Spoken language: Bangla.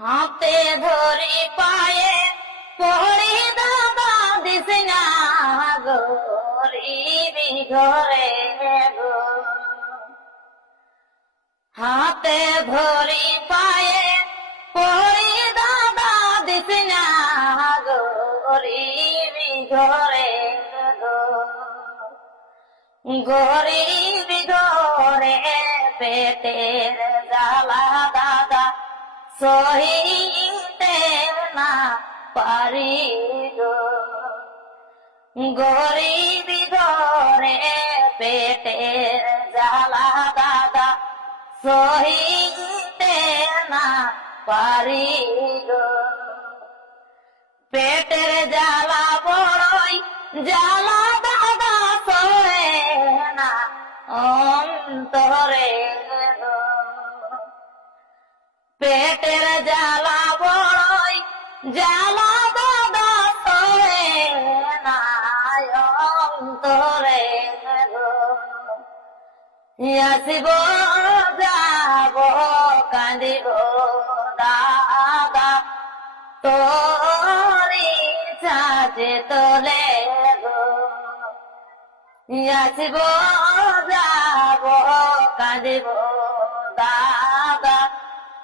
হাতে ধরি পায়ে পড়ি দাদা দিস না গরিবি ঘরে হাতে ধরি পায়ে পড়ি দাদা দিস না গরিবি ঘরে গরিব ঘরে পেটের জ্বালা সহিতে না পারি গো। গরিব ঘরে পেটের জ্বালা দাদা সহিতে না পারি গো। পেটের জ্বালা বড়ই, জ্বালা দাদা সয়ে না অন্তরে। পেটের জ্বালা বড়ই, জ্বালা দাদা না অন্তরে। আসিব যাব কান্দিব দাদা তোরি চাচে তোলে আসিব যাব, কাঁদিব, দাদা